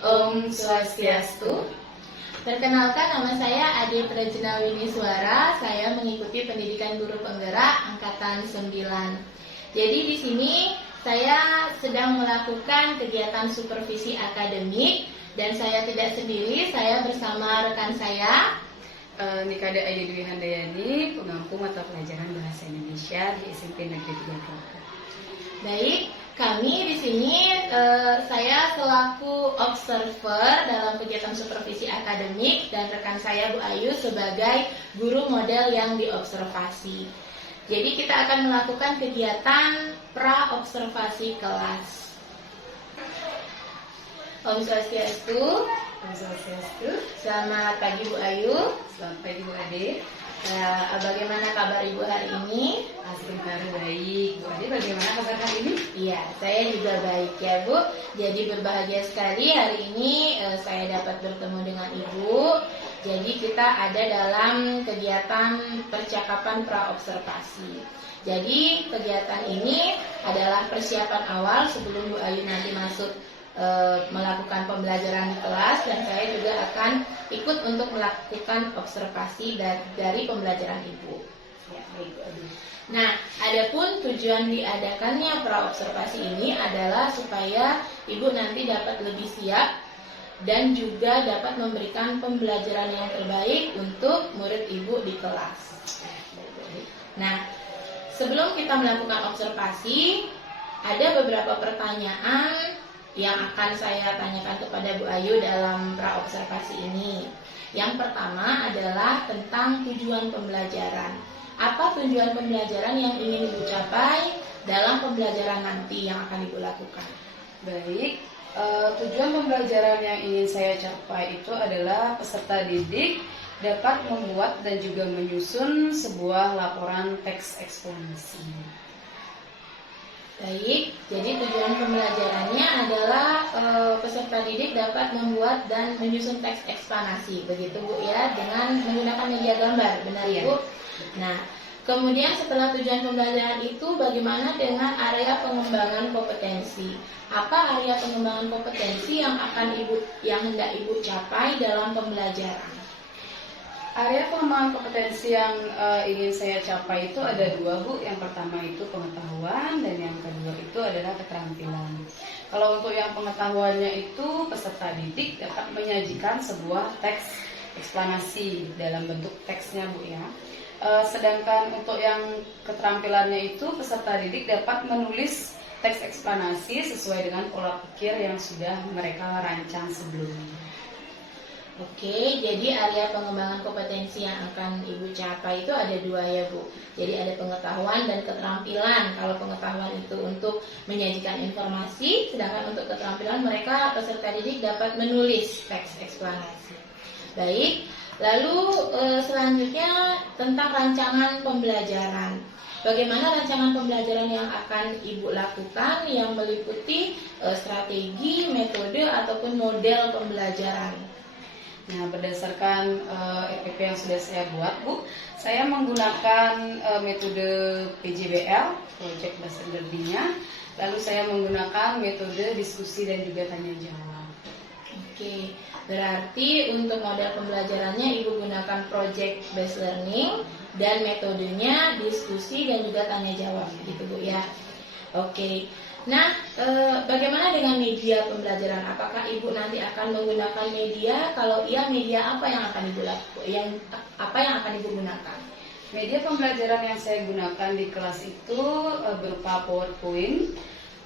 Om Swastiastu. Perkenalkan, nama saya Ade Prajna Winiswara. Saya mengikuti pendidikan guru penggerak angkatan 9. Jadi di sini saya sedang melakukan kegiatan supervisi akademik dan saya tidak sendiri, saya bersama rekan saya Nikada Ayu Dwi Handayani, pengampu mata pelajaran bahasa Indonesia di SMP Negeri 3 Kelapa. Baik, kami di sini saya selaku observer dalam kegiatan supervisi akademik dan rekan saya Bu Ayu sebagai guru model yang diobservasi. Jadi kita akan melakukan kegiatan pra-observasi kelas. Om Swastiastu. Om Swastiastu. Selamat pagi Bu Ayu. Selamat pagi Bu Ade. Bagaimana kabar Ibu hari ini? Alhamdulillah baik. Bu Ade, bagaimana kabar hari ini? Iya, saya juga baik ya Bu. Jadi berbahagia sekali hari ini saya dapat bertemu dengan Ibu. Jadi kita ada dalam kegiatan percakapan pra-observasi. Jadi kegiatan ini adalah persiapan awal sebelum Bu Ayu nanti masuk melakukan pembelajaran di kelas, dan saya juga akan ikut untuk melakukan observasi dari pembelajaran Ibu. Ya, baik Bu Ayu. Nah, adapun tujuan diadakannya pra-observasi ini adalah supaya Ibu nanti dapat lebih siap dan juga dapat memberikan pembelajaran yang terbaik untuk murid Ibu di kelas. Nah, sebelum kita melakukan observasi, ada beberapa pertanyaan yang akan saya tanyakan kepada Bu Ayu dalam pra-observasi ini. Yang pertama adalah tentang tujuan pembelajaran. Apa tujuan pembelajaran yang ingin Ibu capai dalam pembelajaran nanti yang akan Ibu lakukan? Baik, tujuan pembelajaran yang ingin saya capai itu adalah peserta didik dapat membuat dan juga menyusun sebuah laporan teks eksplanasi. Baik, jadi tujuan pembelajarannya adalah peserta didik dapat membuat dan menyusun teks eksplanasi, begitu Bu ya, dengan menggunakan media gambar, benar ya Bu? Nah, kemudian setelah tujuan pembelajaran itu, bagaimana dengan area pengembangan kompetensi? Apa area pengembangan kompetensi yang hendak Ibu capai dalam pembelajaran? Area pengembangan kompetensi yang ingin saya capai itu ada dua Bu. Yang pertama itu pengetahuan dan yang kedua itu adalah keterampilan. Kalau untuk yang pengetahuannya itu peserta didik dapat menyajikan sebuah teks eksplanasi dalam bentuk teksnya Bu ya. Sedangkan untuk yang keterampilannya itu peserta didik dapat menulis teks eksplanasi sesuai dengan pola pikir yang sudah mereka rancang sebelumnya. Oke, jadi area pengembangan kompetensi yang akan Ibu capai itu ada dua ya Bu. Jadi ada pengetahuan dan keterampilan. Kalau pengetahuan itu untuk menyajikan informasi, sedangkan untuk keterampilan mereka peserta didik dapat menulis teks eksplanasi. Baik, lalu selanjutnya tentang rancangan pembelajaran. Bagaimana rancangan pembelajaran yang akan Ibu lakukan yang meliputi strategi, metode ataupun model pembelajaran? Nah, berdasarkan RPP yang sudah saya buat, Bu, saya menggunakan metode PJBL, Project Based Learning-nya, lalu saya menggunakan metode diskusi dan juga tanya jawab. Oke, berarti untuk model pembelajarannya Ibu gunakan Project Based Learning dan metodenya diskusi dan juga tanya jawab, gitu Bu ya. Oke. Nah, bagaimana dengan media pembelajaran? Apakah Ibu nanti akan menggunakan media? Kalau iya, media apa yang akan Ibu lakukan? Apa yang akan Ibu gunakan? Media pembelajaran yang saya gunakan di kelas itu berupa PowerPoint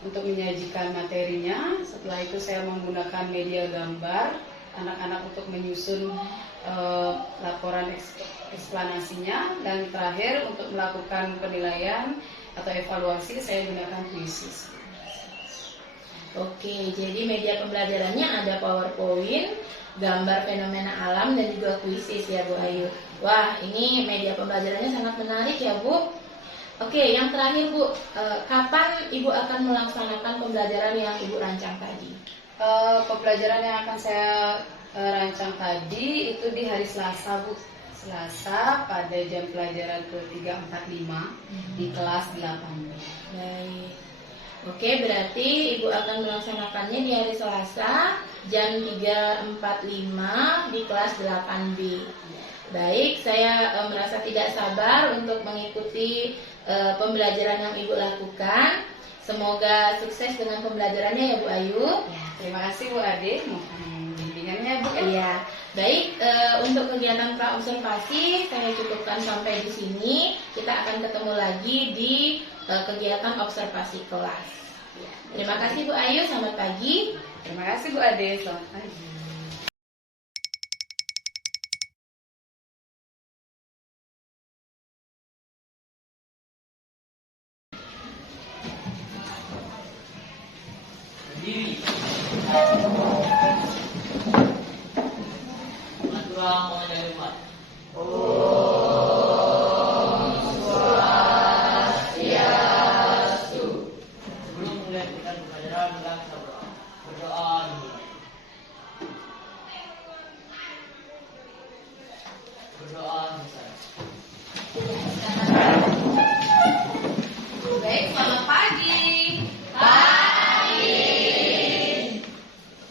untuk menyajikan materinya. Setelah itu saya menggunakan media gambar anak-anak untuk menyusun laporan eksplanasinya, dan terakhir untuk melakukan penilaian atau evaluasi saya gunakan Quizzes. Oke, jadi media pembelajarannya ada PowerPoint, gambar fenomena alam, dan juga Quizzes ya Bu Ayu. Wah, ini media pembelajarannya sangat menarik ya Bu. Oke, yang terakhir Bu, kapan Ibu akan melaksanakan pembelajaran yang Ibu rancang tadi? Pembelajaran yang akan saya rancang tadi itu di hari Selasa Bu. Selasa pada jam pelajaran ke 345 di kelas 8. Baik. Oke, berarti Ibu akan melaksanakannya di hari Selasa jam 3.45 di kelas 8B. Baik, saya merasa tidak sabar untuk mengikuti pembelajaran yang Ibu lakukan. Semoga sukses dengan pembelajarannya ya Bu Ayu. Ya, terima kasih Bu Ade. Mohon bimbingannya Bu. Iya, baik, untuk kegiatan praobservasi saya cukupkan sampai di sini. Kita akan ketemu lagi di kegiatan observasi kelas. Terima kasih Bu Ayu, selamat pagi. Terima kasih Bu Ade, selamat pagi. Sebelum mulai kita pembelajaran, kita berdoa dulu. Berdoa misalnya. Baik, selamat pagi.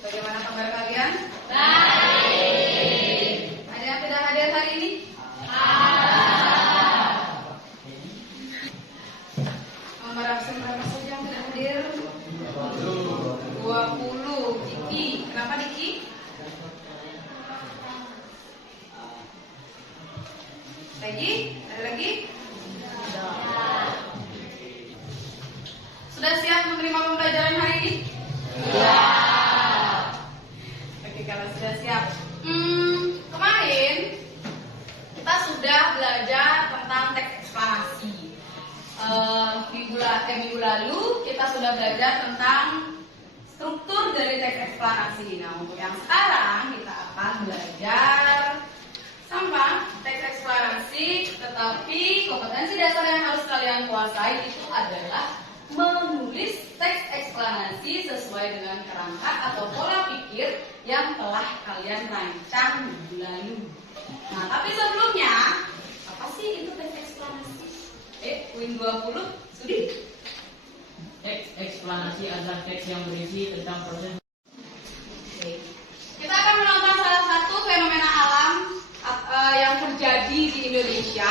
Bagaimana kabar kalian? Ada yang tidak hadir hari ini? Nomor absen berapa saja yang tidak hadir? 20. Diki, kenapa Diki? Lagi? Ada lagi? Sudah siap menerima pembelajaran hari ini? Oke, kalau sudah siap. Kemarin kita sudah belajar tentang teks eksplanasi. Minggu lalu kita sudah belajar tentang struktur dari teks eksplanasi. Nah, untuk yang sekarang kita akan belajar sama teks eksplanasi, tetapi kompetensi dasar yang harus kalian kuasai itu adalah menulis teks eksplanasi sesuai dengan kerangka atau pola pikir yang telah kalian rancang minggu lalu. Nah, tapi sebelumnya, apa sih itu teks eksplanasi? Win 20, Sudi? Teks eksplanasi adalah teks yang berisi tentang proses. Kita akan menonton salah satu fenomena alam yang terjadi di Indonesia.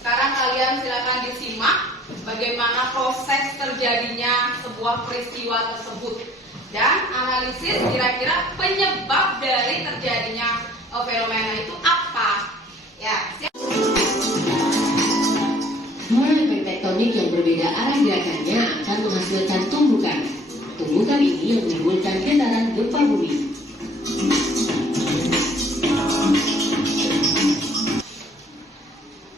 Sekarang kalian silakan disimak bagaimana proses terjadinya sebuah peristiwa tersebut dan analisis kira-kira penyebab dari terjadinya fenomena itu apa. Ya, Dua lempeng tektonik yang berbeda arah gerakannya akan menghasilkan tumbukan. Tumbukan ini yang menimbulkan getaran gempa bumi.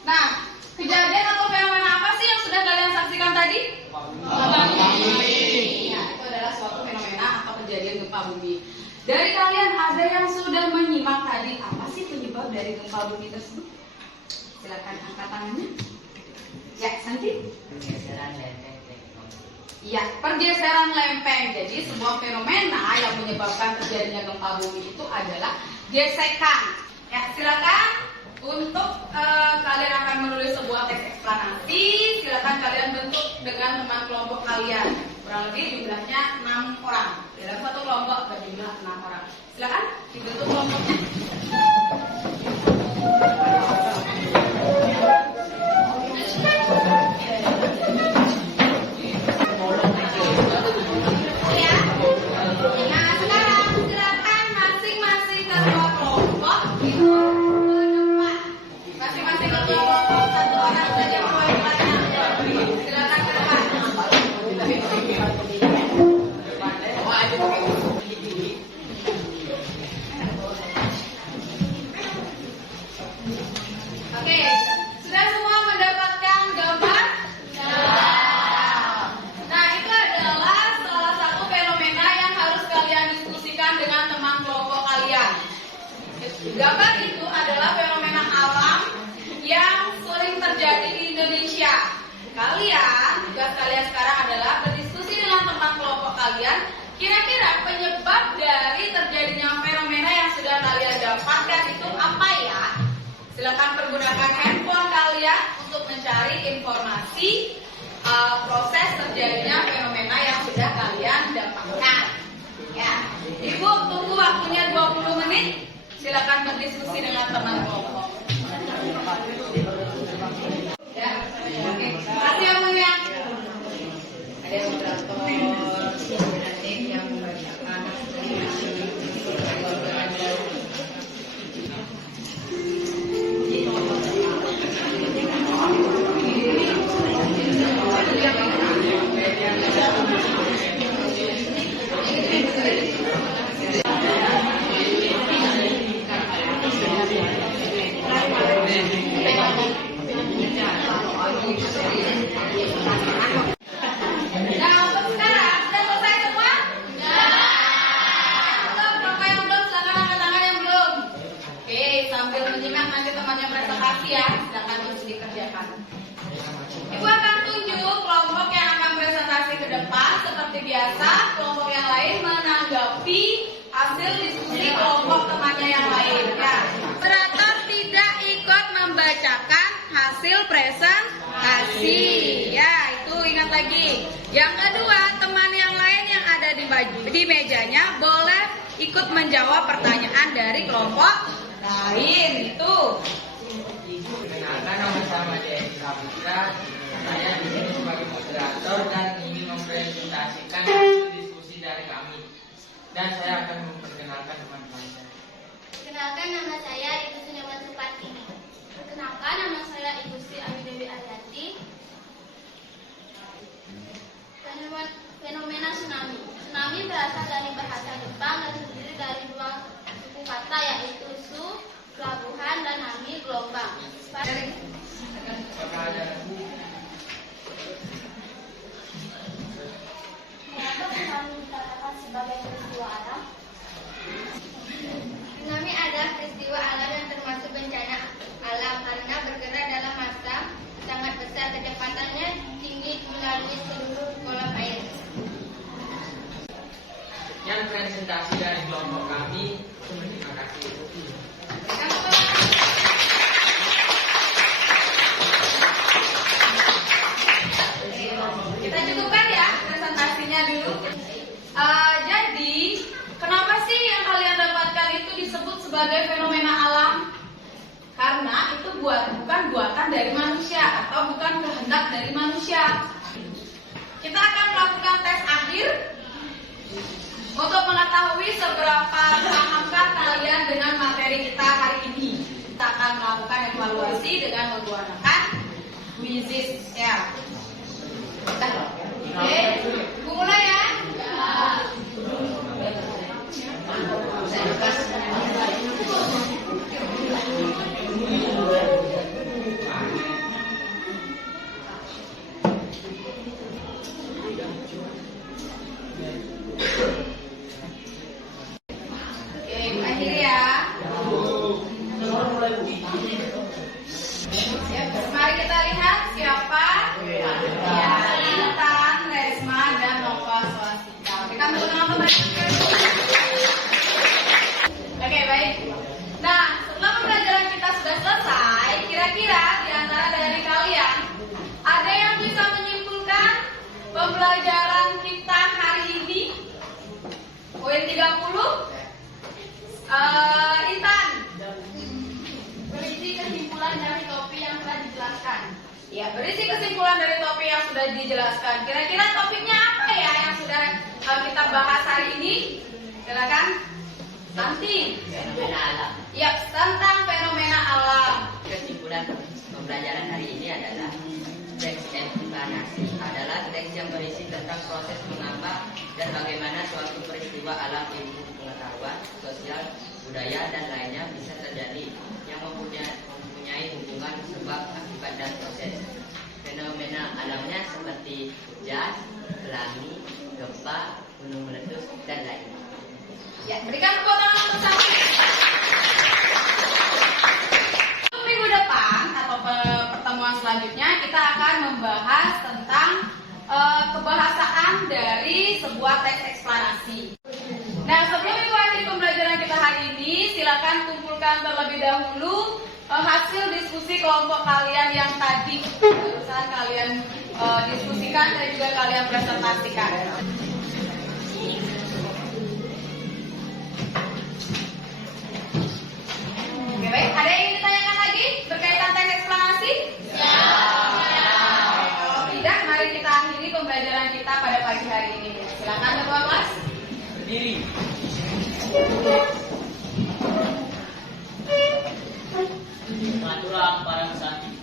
nah, kejadian atau fenomena apa sih yang sudah kalian saksikan tadi? Gempa bumi. Ya, itu adalah suatu fenomena atau kejadian gempa bumi. Dari kalian ada yang sudah menyimak tadi apa sih penyebab dari gempa bumi tersebut? Silakan angkat tangannya. Ya, Santi. Pergeseran lempeng tektonik. Iya, pergeseran lempeng. Jadi sebuah fenomena yang menyebabkan terjadinya gempa bumi itu adalah gesekan. Ya, silakan untuk kalian akan menulis sebuah teks eksplanasi. Silakan kalian bentuk dengan teman kelompok kalian. Kurang lebih jumlahnya 6 orang. Dalam satu kelompok berjumlah 6 orang. Silakan dibentuk kelompoknya. Nah, sekarang silakan masing-masing ketua kelompok itu ke depan. Masing-masing ketua kelompok satu orang saja mewakilkannya. Silakan ke depan. Oke, sudah semua mendapatkan gambar? Nah, itu adalah salah satu fenomena yang harus kalian diskusikan dengan teman kelompok kalian. Gambar itu adalah fenomena alam yang sering terjadi di Indonesia. Tugas kalian sekarang adalah berdiskusi dengan teman kelompok kalian. Kira-kira penyebab dari terjadinya fenomena yang sudah kalian dapatkan itu apa ya? Silakan pergunakan handphone kalian untuk mencari informasi proses terjadinya fenomena depan. Nah, ya, Ibu tunggu waktunya 20 menit. Silakan berdiskusi dengan teman kelompok. Ya, oke. Kasih ya Bu ya. Ada moderator yang membacakan. Nah, untuk sekarang sudah selesai semua? Belum, berapa yang belum? Silakan angkat tangan yang belum. Oke, sambil menyimak nanti temannya presentasi ya, silakan terus dikerjakan. Ibu akan tunjuk kelompok yang akan presentasi ke depan. Seperti biasa, kelompok yang lain menanggapi hasil diskusi kelompok temannya yang lain. Ya, moderator tidak ikut membacakan hasil presentasi. Ya, itu ingat lagi. Yang kedua, teman yang lain yang ada di mejanya boleh ikut menjawab pertanyaan dari kelompok lain. Itu. Perkenalkan, nama saya Jaya Putra. Saya di sini sebagai moderator dan ingin mempresentasikan hasil diskusi dari kami. Dan saya akan memperkenalkan teman-teman saya. Perkenalkan, nama saya Ibu Sunyawan Supati. Perkenalkan, nama saya Ibu Sri Ayu Dewi Aryati. Fenomena tsunami. Tsunami berasal dari bahasa Jepang dan terdiri dari dua suku kata, yaitu su, pelabuhan, dan nami, gelombang. Mengapa tsunami dikatakan sebagai peristiwa alam? Tsunami adalah peristiwa alam yang termasuk bencana alam karena bergerak dalam massa sangat besar, kecepatannya tinggi melalui seluruh kolam air. Yang presentasi dari kelompok kami, terima kasih. Kita cukupkan ya presentasinya dulu. Jadi, kenapa sih yang kalian dapatkan itu disebut sebagai fenomena alam? Karena itu bukan buatan dari manusia atau bukan kehendak dari manusia. Kita akan melakukan tes akhir untuk mengetahui seberapa pahamkah kalian dengan materi kita hari ini. Kita akan melakukan evaluasi dengan menggunakan quizzes ya. Oke, mulai ya. Oke, akhir ya. Mari kita lihat siapa ya, Intan, Resma, dan Nova Swastika. Kita tepuk tangan untuk mereka. Oke, baik. Nah, setelah pembelajaran kita sudah selesai, kira-kira di antara dari kalian ada yang bisa menyimpulkan pembelajaran kita hari ini? Poin 30. Intan, berisi kesimpulan dari topik yang telah dijelaskan. Ya, berisi kesimpulan dari topik yang sudah dijelaskan. Kira-kira topiknya apa ya yang sudah kita bahas hari ini? Silakan. Santi. Fenomena alam. Ya, tentang fenomena alam. Kesimpulan pembelajaran hari ini adalah teks eksplanasi adalah teks yang berisi tentang proses mengapa dan bagaimana suatu peristiwa alam, ilmu, pengetahuan, sosial, budaya, dan lainnya bisa terjadi yang mempunyai hubungan sebab, akibat, dan proses. Fenomena alamnya seperti hujan, pelangi, gempa, gunung meletus, dan lainnya. Ya, berikan tepuk tangan untuk Santi. Minggu depan atau pertemuan selanjutnya kita akan membahas tentang kebahasaan dari sebuah teks eksplanasi. Nah, sebelum itu akhir pembelajaran kita hari ini, silakan kumpulkan terlebih dahulu hasil diskusi kelompok kalian yang tadi barusan kalian diskusikan dan juga kalian presentasikan. berdiri. Maturang para santri.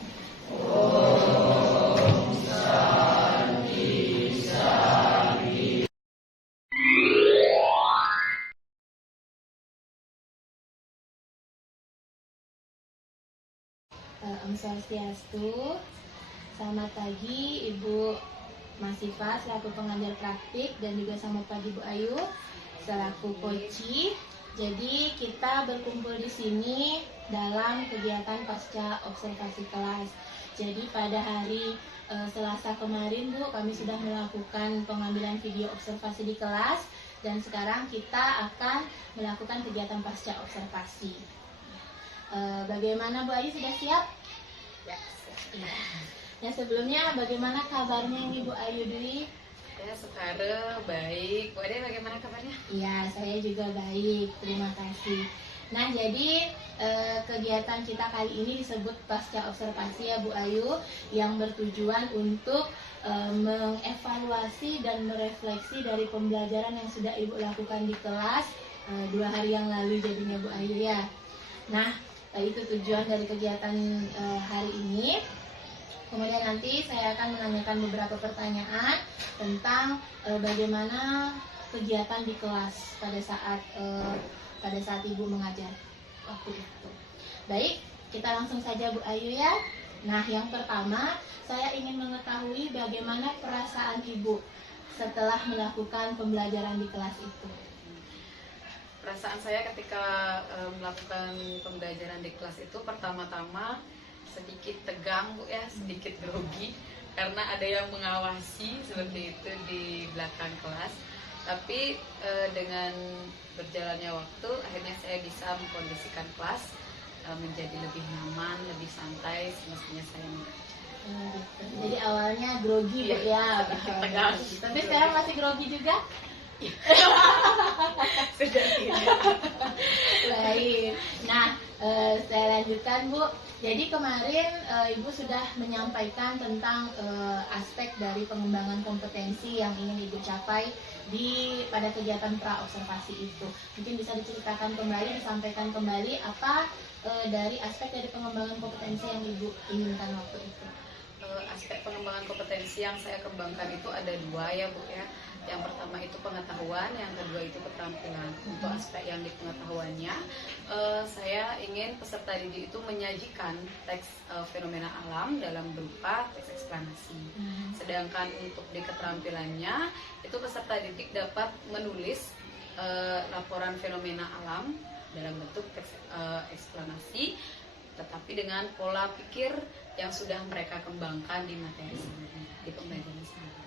Om Swastiastu. Selamat pagi Ibu Masifa selaku pengajar praktik dan juga sama Pak Ibu Ayu selaku koci. Jadi kita berkumpul di sini dalam kegiatan pasca observasi kelas. Jadi pada hari Selasa kemarin Bu, kami sudah melakukan pengambilan video observasi di kelas dan sekarang kita akan melakukan kegiatan pasca observasi. Bagaimana Bu Ayu, sudah siap? Ya. Yang sebelumnya bagaimana kabarnya nih Bu Ayu Dwi? Ya, sekarang baik. Bu Ade bagaimana kabarnya? Iya, saya juga baik. Terima kasih. Nah, jadi kegiatan kita kali ini disebut pasca observasi ya Bu Ayu, yang bertujuan untuk mengevaluasi dan merefleksi dari pembelajaran yang sudah Ibu lakukan di kelas 2 hari yang lalu jadinya Bu Ayu ya. Nah, itu tujuan dari kegiatan hari ini. Kemudian nanti saya akan menanyakan beberapa pertanyaan tentang bagaimana kegiatan di kelas pada saat Ibu mengajar waktu itu. Baik, kita langsung saja Bu Ayu ya. Nah, yang pertama saya ingin mengetahui bagaimana perasaan Ibu setelah melakukan pembelajaran di kelas itu. Perasaan saya ketika melakukan pembelajaran di kelas itu pertama-tama sedikit tegang Bu ya, sedikit grogi karena ada yang mengawasi seperti itu di belakang kelas. Tapi dengan berjalannya waktu akhirnya saya bisa mengkondisikan kelas menjadi lebih nyaman, lebih santai semestinya saya mengajar. Jadi awalnya grogi Bu ya, tegang. tapi sekarang masih grogi juga? Sudah tidak. Baik. Nah, saya lanjutkan Bu. Jadi kemarin Ibu sudah menyampaikan tentang aspek dari pengembangan kompetensi yang ingin Ibu capai pada kegiatan pra observasi itu. Mungkin bisa diceritakan kembali, disampaikan kembali apa dari aspek dari pengembangan kompetensi yang Ibu inginkan waktu itu. Aspek pengembangan kompetensi yang saya kembangkan itu ada 2 ya Bu ya. Yang pertama itu pengetahuan, yang kedua itu keterampilan. Untuk aspek yang di pengetahuannya, saya ingin peserta didik itu menyajikan teks fenomena alam dalam berupa teks eksplanasi. Sedangkan untuk di keterampilannya, itu peserta didik dapat menulis laporan fenomena alam dalam bentuk teks eksplanasi, tetapi dengan pola pikir yang sudah mereka kembangkan di materi sebelumnya, di pembelajaran sebelumnya.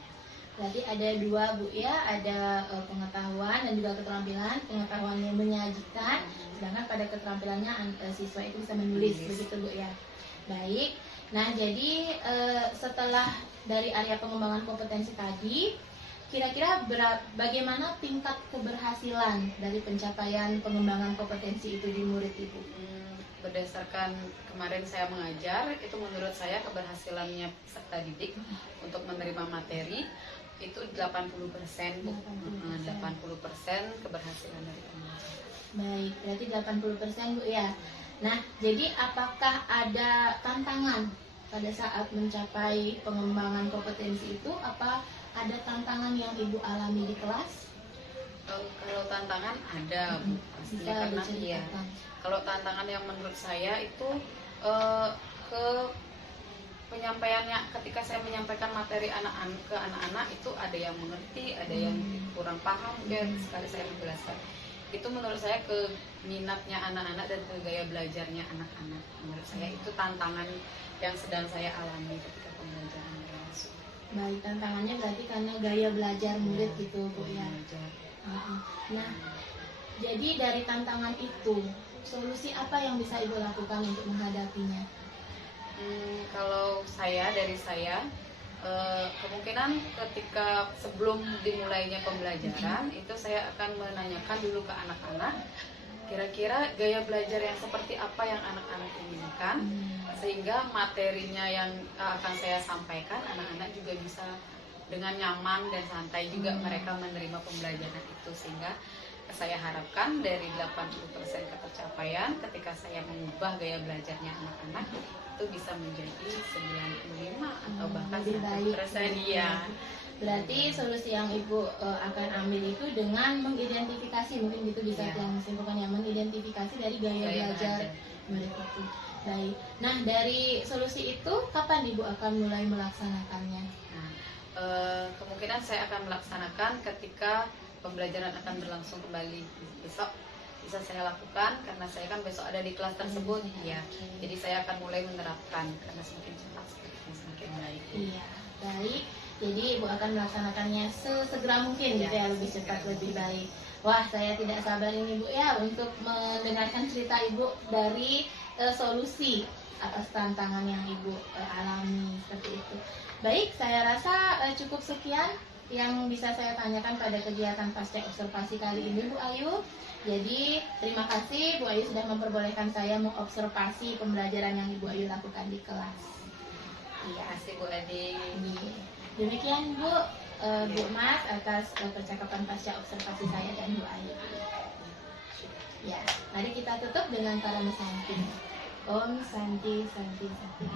Berarti ada 2 Bu ya, ada pengetahuan dan juga keterampilan. Pengetahuannya menyajikan, sedangkan pada keterampilannya siswa itu bisa menulis, begitu Bu ya. Baik. Nah, jadi setelah dari area pengembangan kompetensi tadi, kira-kira bagaimana tingkat keberhasilan dari pencapaian pengembangan kompetensi itu di murid Ibu? Berdasarkan kemarin saya mengajar, itu menurut saya keberhasilannya peserta didik untuk menerima materi itu 80%, Bu. 80% keberhasilan dari pembelajaran. Baik, berarti 80% Bu ya. Nah, jadi apakah ada tantangan pada saat mencapai pengembangan kompetensi itu? Apa ada tantangan yang Ibu alami di kelas? Kalau tantangan ada, Bu. Pastinya karena iya. Kalau tantangan yang menurut saya itu ke penyampaiannya, ketika saya menyampaikan materi ke anak-anak itu ada yang mengerti, ada yang kurang paham, sekali saya menjelaskan. Itu menurut saya ke minatnya anak-anak dan ke gaya belajarnya anak-anak. Menurut saya itu tantangan yang sedang saya alami ketika pembelajaran berlangsung. Baik, tantangannya berarti karena gaya belajar murid gitu Bu ya. Nah, jadi dari tantangan itu, solusi apa yang bisa Ibu lakukan untuk menghadapinya? Kalau dari saya, kemungkinan ketika sebelum dimulainya pembelajaran itu saya akan menanyakan dulu ke anak-anak kira-kira gaya belajar yang seperti apa yang anak-anak inginkan, sehingga materinya yang akan saya sampaikan anak-anak juga bisa dengan nyaman dan santai juga mereka menerima pembelajaran itu, sehingga saya harapkan dari 80% ketercapaian ketika saya mengubah gaya belajarnya anak-anak itu bisa menjadi 95 atau bahkan lebih baik. 100%. Iya. Berarti solusi yang Ibu akan ambil itu dengan mengidentifikasi, mungkin gitu bisa Ya. yang simpulkannya, mengidentifikasi dari gaya Gaya belajar belajar. murid itu. Baik. Nah, dari solusi itu kapan Ibu akan mulai melaksanakannya? Nah, kemungkinan saya akan melaksanakan ketika pembelajaran akan berlangsung kembali besok. Bisa saya lakukan karena saya kan besok ada di kelas tersebut, ya. Jadi saya akan mulai menerapkan karena semakin cepat semakin baik. Iya, baik. Jadi Ibu akan melaksanakannya sesegera mungkin gitu ya, lebih cepat, lebih baik. Wah, saya tidak sabar ini Bu ya untuk mendengarkan cerita Ibu dari solusi atas tantangan yang Ibu alami seperti itu. Baik, saya rasa cukup sekian yang bisa saya tanyakan pada kegiatan pasca observasi kali ini Bu Ayu. Jadi terima kasih Bu Ayu sudah memperbolehkan saya mengobservasi pembelajaran yang Ibu Ayu lakukan di kelas. Terima kasih Bu Edi. Demikian Bu Mas atas percakapan pasca observasi saya dan Bu Ayu. Ya, mari kita tutup dengan para Santi. Om Santi Santi Santi.